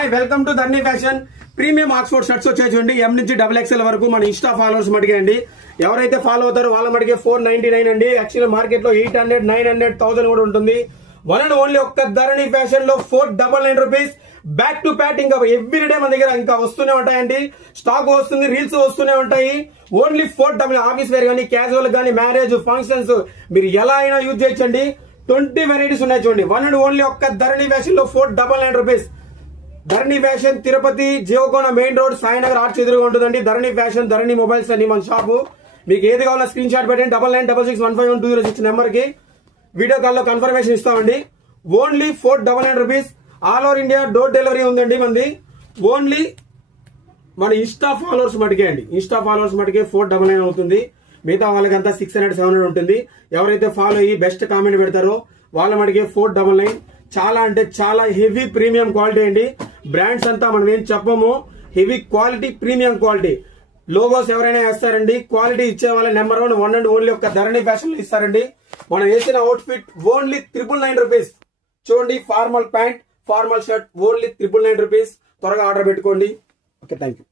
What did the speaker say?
Hi welcome to Dharani fashion. Premium Oxford shirts వచ్చేయండి ఎం నుంచి XXL వరకు మన ఇన్స్టా ఫాలోవర్స్ మటుకే అండి. ఎవరైతే ఫాలో అవుతారో వాళ్ళ మటుకే 499 అండి. యాక్చువల్ మార్కెట్ లో 800, 900, 1000 కూడా ఉంటుంది. వన్ అండ్ ఓన్లీ ఒక్క ధరణి ఫ్యాషన్ లో 499 రూపీస్. బ్యాక్ టు బ్యాక్ ఇంకా ఎవ్రీడే మన దగ్గర ఇంకా వస్తూనే ఉంటాయండి. స్టాక్ వస్తుంది, రీల్స్ వస్తూనే ఉంటాయి. ఓన్లీ 499 ఆఫీస్ వేర్ కానీ, క్యాజువల్ కానీ, మ్యారేజ్ ఫంక్షన్స్ మీరు ఎలా అయినా యూజ్ చేయొచ్చండి. 20 వెరైటీస్ ఉన్నాయి చూడండి. వన్ అండ్ ఓన్లీ ఒక్క ధరణి ఫ్యాషన్ లో 499 rupees. Dharani fashion Tirupati Jeevakona main road Sainagar arch ఎదురుగా ఉంటుందండి. ధరణి ఫ్యాషన్, ధరణి మొబైల్స్ అని మన షాపు. మీకు ఏది కావాలో స్క్రీన్ షాట్ పెట్టండి. 9966151206 నెంబర్ కి వీడియో కాల్ లో కన్ఫర్మేషన్ ఇస్తామండి. Only 499 rupees. All over India door delivery ఉందండి మంది. ఓన్లీ మన ఇన్స్టా ఫాలోవర్స్ మటుకే అండి. ఇన్స్టా ఫాలోవర్స్ మటుకే 499 అవుతుంది. మిగతా వాళ్ళకంతా 600, 700 ఉంటుంది. ఎవరైతే ఫాలో అయ్యి బెస్ట్ కామెంట్ పెడతారో వాళ్ళ మటుకే 499. చాలా అంటే చాలా హెవీ ప్రీమియం క్వాలిటీ అండి. బ్రాండ్స్ అంతా మనం ఏం చెప్పము. Heavy quality, premium quality. Logos ఎవరైనా వేస్తారండి. క్వాలిటీ ఇచ్చే వాళ్ళ నెంబర్ వన్ అండ్ ఓన్లీ ఒక ధరణి ఫ్యాషన్ లో ఇస్తారండి. మనం వేసిన అవుట్ ఫిట్ ఓన్లీ 999 రూపీస్. చూడండి, formal pant, formal shirt only 999 rupees. త్వరగా ఆర్డర్ పెట్టుకోండి. Okay, thank you.